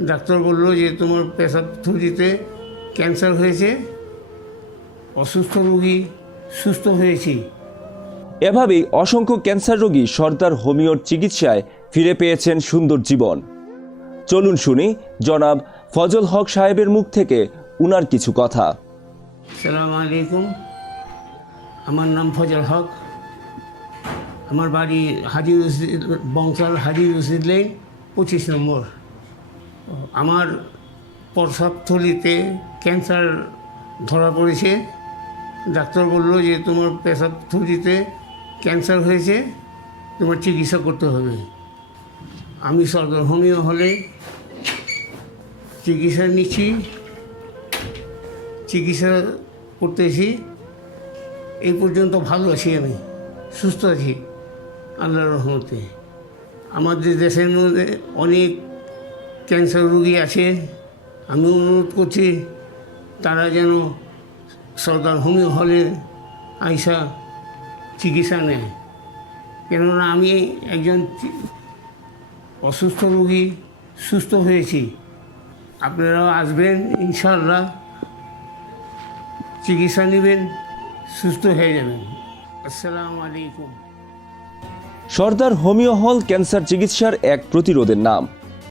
Doctor বলল যে তোমার পেশাব থলিতে ক্যান্সার হয়েছে, অসুস্থ রোগী সুস্থ হয়েছি। এভাবেই অসংখ্য ক্যান্সার রোগী সর্দার হোমিওর চিকিৎসায় ফিরে পেয়েছেন সুন্দর জীবন। চলুন শুনি জনাব ফজল হক সাহেবের মুখ থেকে উনার কিছু কথা। আসসালামু আলাইকুম, আমার নাম ফজল হক। আমার বাড়ি হাজি রশিদ, বংশাল হাজি রশিদ লেন 25 নম্বর। আমার প্রস্রাবথলিতে ক্যান্সার ধরা পড়েছে। ডাক্তার বলল যে তোমার পেশাবথলিতে ক্যান্সার হয়েছে, তোমার চিকিৎসা করতে হবে। আমি সরকার হোমিও হলে চিকিৎসা নিচ্ছি, চিকিৎসা করতেছি। এই পর্যন্ত ভালো আছি, আমি সুস্থ আছি আল্লাহর রহমতে। আমাদের দেশের মধ্যে অনেক ক্যান্সার রোগী আছে। আমি অনুরোধ করছি তারা যেন সরকার হোমিও হলে আইসা চিকিৎসা নেয়, কেননা আমি একজন অসুস্থ রোগী সুস্থ হয়েছি। আপনারাও আসবেন, ইনশাআল্লাহ চিকিৎসা নেবেন, সুস্থ হয়ে যাবেন। আসসালামু আলাইকুম। সর্দার হোমিও হল ক্যান্সার চিকিৎসার এক প্রতিরোধের নাম।